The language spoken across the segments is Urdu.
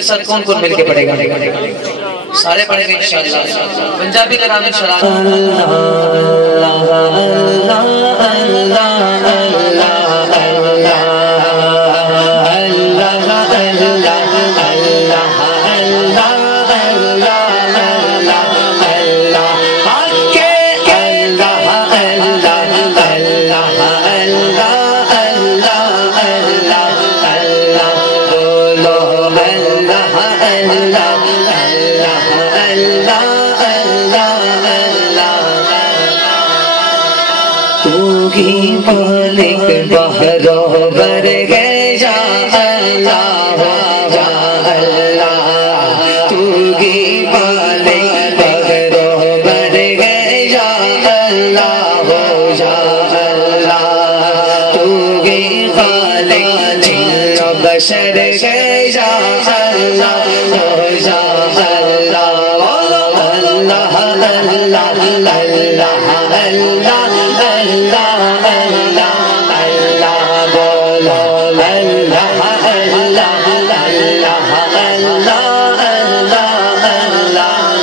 میرے ساتھ کون کون مل کے پڑھے گا؟ سارے پڑھیں گے انشاءاللہ. پنجابی نام انشاءاللہ. مالک بہرو بر گئے یا اللہ یا اللہ تو ہی مالک بہرو بر گئے یا اللہ یا اللہ تو ہی مالک جن و بشر گئے یا اللہ یا اللہ اللہ اللہ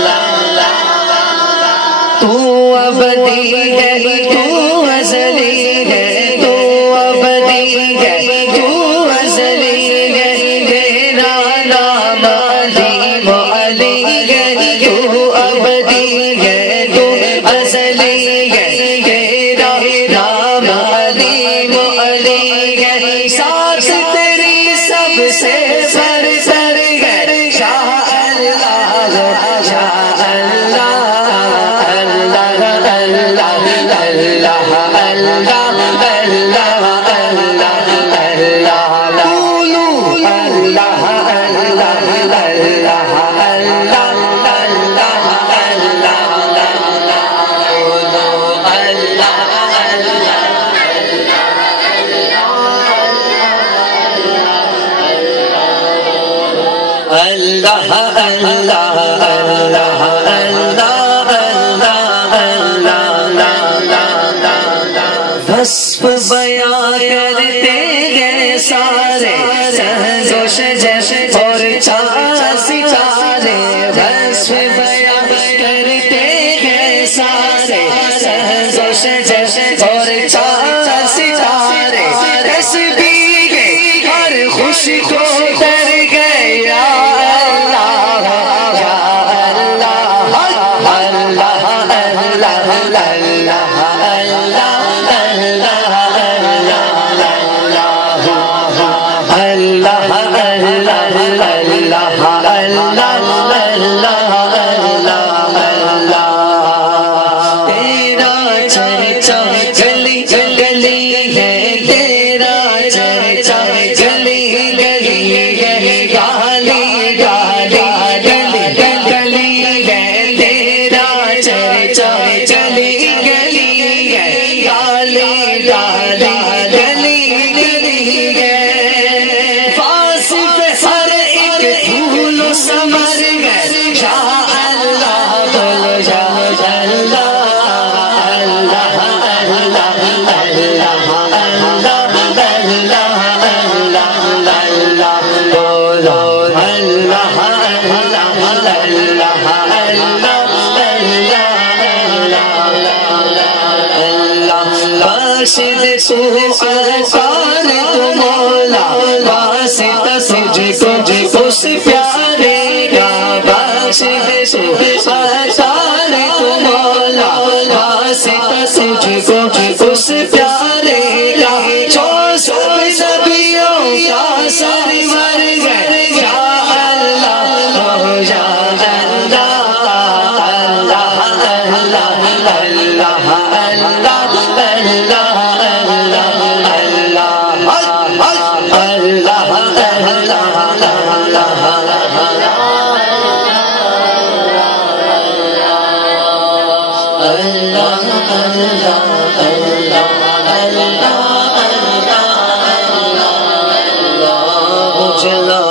اللہ تو ابدی ہے تو ازلی ہے تو ابدی ہے تو ازلی ہے تیرا نام علیم علی ہے تو ابدی ہے تو ازلی ہے تیرا نام علیم علی ہے ساتھ تیری سب سے برتر ہے یا اللہ یا اللہ وصف بیان کرتے ہیں سارے سہز و شجر اور چار ستارے وصف بیان کرتے ہیں سارے سہز و شجر اور چار ستارے تسبیح ہر خوش کو در گئے یا اللہ یا اللہ اللہ اللہ اللہ راشد تو آسان تو مولا واسطہ تجھ کو اس پیارے کا راشد تو آسان تو مولا واسطہ تجھ کو اس پیارے کا جو سب نبیوں کا سرور ہے یا اللہ یا اللہ اللہ اللہ اللہ چلا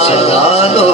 چلا دو